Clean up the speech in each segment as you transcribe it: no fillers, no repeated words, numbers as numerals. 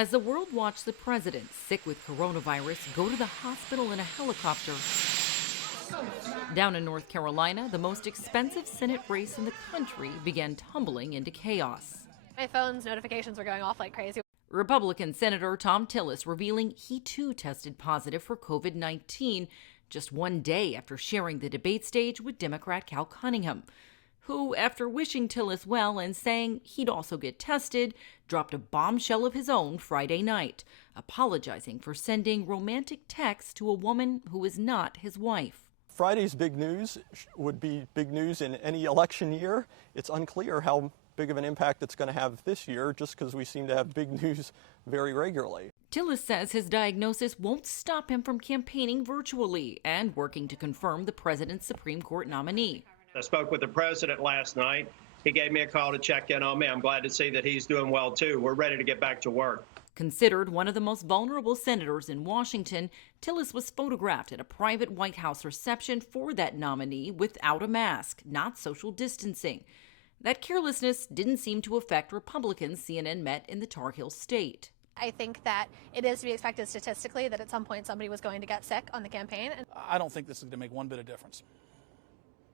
As the world watched the president, sick with coronavirus, go to the hospital in a helicopter. Down in North Carolina, the most expensive Senate race in the country began tumbling into chaos. My phone's notifications were going off like crazy. Republican Senator Tom Tillis revealing he too tested positive for COVID-19 just one day after sharing the debate stage with Democrat Cal Cunningham, who, after wishing Tillis well and saying he'd also get tested, dropped a bombshell of his own Friday night, apologizing for sending romantic texts to a woman who is not his wife. Friday's big news would be big news in any election year. It's unclear how big of an impact it's going to have this year, just because we seem to have big news very regularly. Tillis says his diagnosis won't stop him from campaigning virtually and working to confirm the president's Supreme Court nominee. I spoke with the president last night. He gave me a call to check in on me. I'm glad to see that he's doing well, too. We're ready to get back to work. Considered one of the most vulnerable senators in Washington, Tillis was photographed at a private White House reception for that nominee without a mask, not social distancing. That carelessness didn't seem to affect Republicans CNN met in the Tar Heel state. I think that it is to be expected statistically that at some point somebody was going to get sick on the campaign. I don't think this is going to make one bit of difference,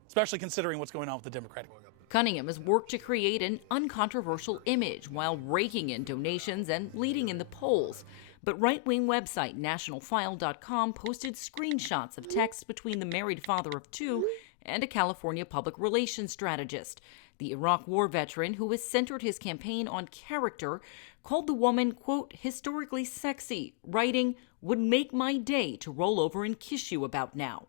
especially considering what's going on with the Democratic. Cunningham has worked to create an uncontroversial image while raking in donations and leading in the polls. But right-wing website nationalfile.com posted screenshots of texts between the married father of two and a California public relations strategist. The Iraq War veteran, who has centered his campaign on character, called the woman, quote, historically sexy, writing, "would make my day to roll over and kiss you about now."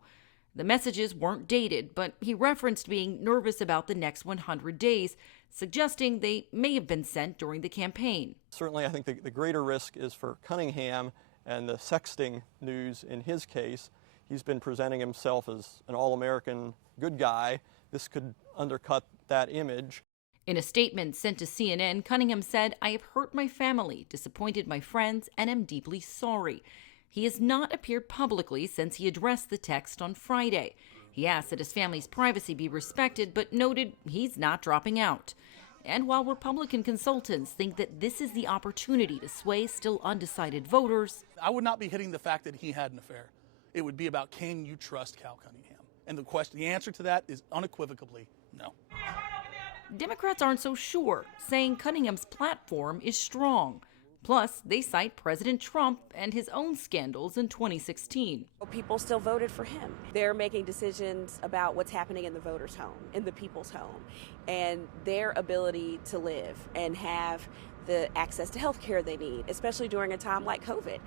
The messages weren't dated, but he referenced being nervous about the next 100 days, suggesting they may have been sent during the campaign. Certainly, I think the greater risk is for Cunningham and the sexting news in his case. He's been presenting himself as an all-American good guy. This could undercut that image. In a statement sent to CNN, Cunningham said, "I have hurt my family, disappointed my friends, and am deeply sorry." He has not appeared publicly since he addressed the text on Friday. He asked that his family's privacy be respected, but noted he's not dropping out. And while Republican consultants think that this is the opportunity to sway still undecided voters, I would not be hitting the fact that he had an affair. It would be about, can you trust Cal Cunningham? And the answer to that is unequivocally no. Democrats aren't so sure, saying Cunningham's platform is strong. Plus, they cite President Trump and his own scandals in 2016. People still voted for him. They're making decisions about what's happening in the voters' home, in the people's home, and their ability to live and have the access to health care they need, especially during a time like COVID.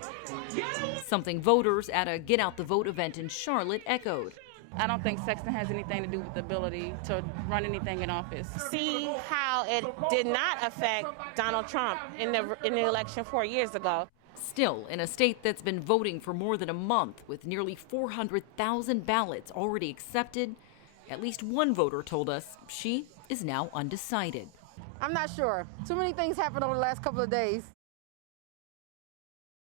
Something voters at a Get Out the Vote event in Charlotte echoed. I don't think sexting has anything to do with the ability to run anything in office. See how it did not affect Donald Trump in the election 4 years ago. Still, in a state that's been voting for more than a month with nearly 400,000 ballots already accepted, at least one voter told us she is now undecided. I'm not sure. Too many things happened over the last couple of days.